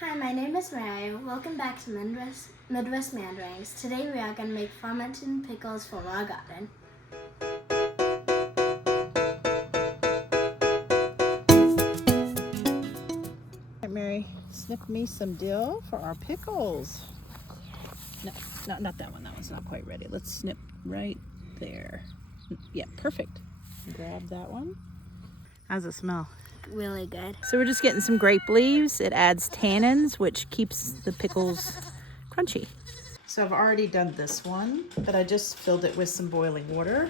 Hi, my name is Mary. Welcome back to MidwestMeanderings. Today we are going to make fermented pickles from our garden. Alright, Mary, snip me some dill for our pickles. No, not that one. That one's not quite ready. Let's snip right there. Yeah, perfect. Grab that one. How's it smell? Really good. So we're just getting some grape leaves. It adds tannins, which keeps the pickles crunchy. So I've already done this one, but I just filled it with some boiling water.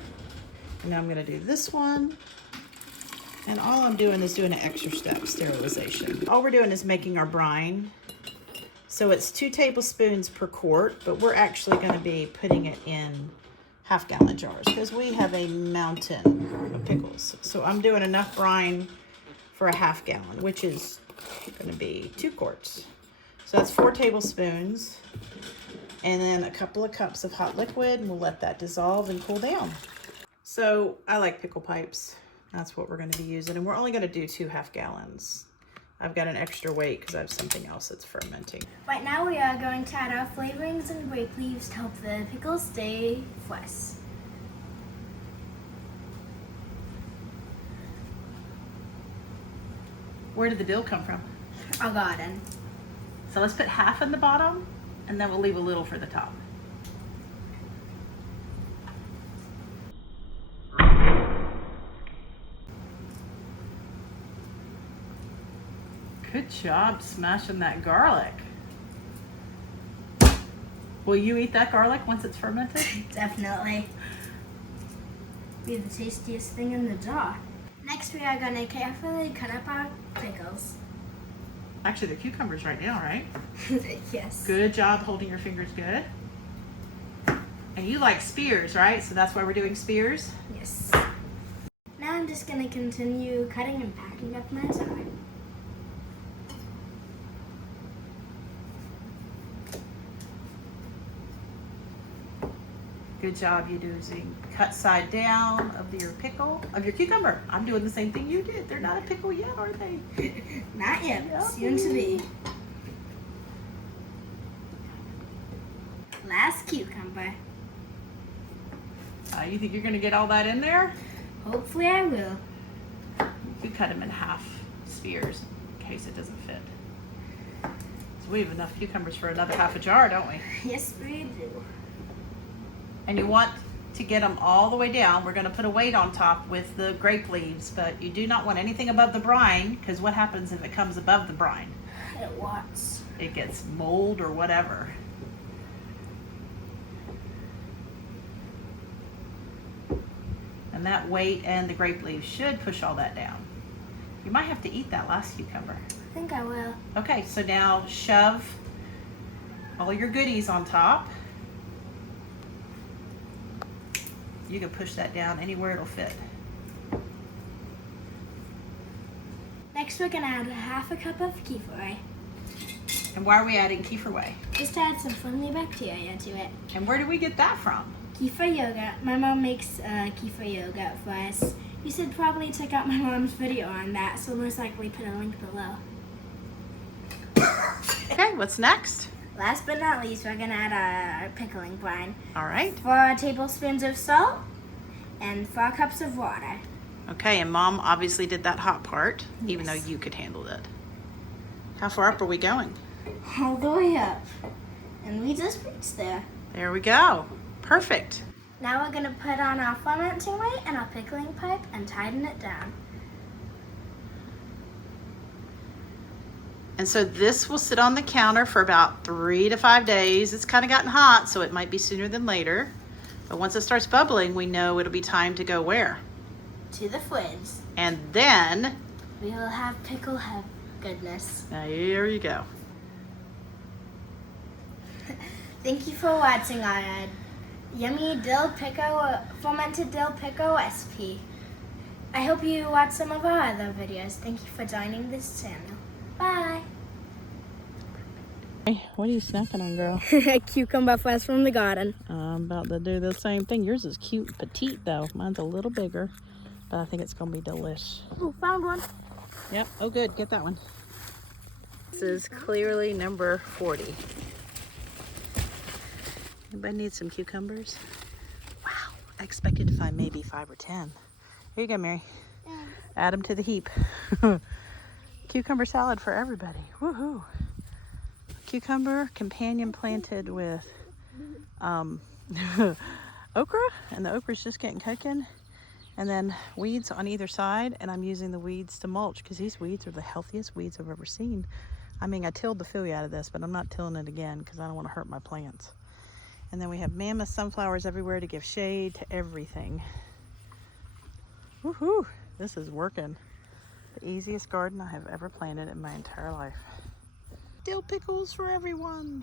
And now I'm gonna do this one. And all I'm doing is doing an extra step, sterilization. All we're doing is making our brine. So it's 2 tablespoons per quart, but we're actually gonna be putting it in half-gallon jars because we have a mountain of pickles. So I'm doing enough brine for a half gallon, which is gonna be 2 quarts. So that's 4 tablespoons. And then a couple of cups of hot liquid, and we'll let that dissolve and cool down. So I like pickle pipes. That's what we're gonna be using. And we're only gonna do 2 half gallons. I've got an extra weight because I have something else that's fermenting. Right now we are going to add our flavorings and grape leaves to help the pickles stay fresh. Where did the dill come from? Our garden. So let's put half in the bottom, and then we'll leave a little for the top. Good job smashing that garlic. Will you eat that garlic once it's fermented? Definitely. Be the tastiest thing in the jar. Next we are going to carefully cut up our pickles. Actually, they're cucumbers right now, right? Yes. Good job holding your fingers good. And you like spears, right? So that's why we're doing spears? Yes. Now I'm just going to continue cutting and packing up my jar. Good job, you doozy. Cut side down of your pickle, of your cucumber. I'm doing the same thing you did. They're not a pickle yet, are they? Not yet, Yep. soon to be. Last cucumber. You think you're gonna get all that in there? Hopefully I will. You cut them in half spears in case it doesn't fit. So we have enough cucumbers for another half a jar, don't we? Yes, we do. And you want to get them all the way down. We're gonna put a weight on top with the grape leaves, but you do not want anything above the brine, because what happens if it comes above the brine? It wants. It gets mold or whatever. And that weight and the grape leaves should push all that down. You might have to eat that last cucumber. I think I will. Okay, so now shove all your goodies on top. You can push that down anywhere it'll fit. Next we're going to add half a cup of KEFIR. And why are we adding KEFIR whey? Just to add some friendly bacteria to it. And where do we get that from? KEFIR yogurt. My mom makes KEFIR yogurt for us. You should probably check out my mom's video on that, so most likely put a link below. Okay, what's next? Last but not least, we're going to add our pickling brine. All right. 4 tablespoons of salt and 4 cups of water. Okay, and Mom obviously did that hot part, even though you could handle it. How far up are we going? All the way up. And we just reached there. There we go. Perfect. Now we're going to put on our fermenting weight and our pickling pipe and tighten it down. And so this will sit on the counter for about 3 to 5 days. It's kind of gotten hot, so it might be sooner than later. But once it starts bubbling, we know it'll be time to go where? To the fridge. And then, We will have pickle goodness. there you go. Thank you for watching our yummy fermented dill pickle recipe. I hope you watch some of our other videos. Thank you for joining this channel. Bye. Hey, what are you snacking on, girl? Cucumber fresh from the garden. I'm about to do the same thing. Yours is cute and petite, though. Mine's a little bigger, but I think it's going to be delish. Oh, found one. Yep. Oh, good. Get that one. This is clearly number 40. Anybody need some cucumbers? Wow, I expected to find maybe 5 or 10. Here you go, Mary. Add them to the heap. Cucumber salad for everybody. Woohoo! Cucumber companion planted with okra, and the okra's just getting cooking. And then weeds on either side, and I'm using the weeds to mulch because these weeds are the healthiest weeds I've ever seen. I mean, I tilled the philly out of this, but I'm not tilling it again because I don't want to hurt my plants. And then we have mammoth sunflowers everywhere to give shade to everything. Woohoo! This is working. The easiest garden I have ever planted in my entire life. Dill pickles for everyone.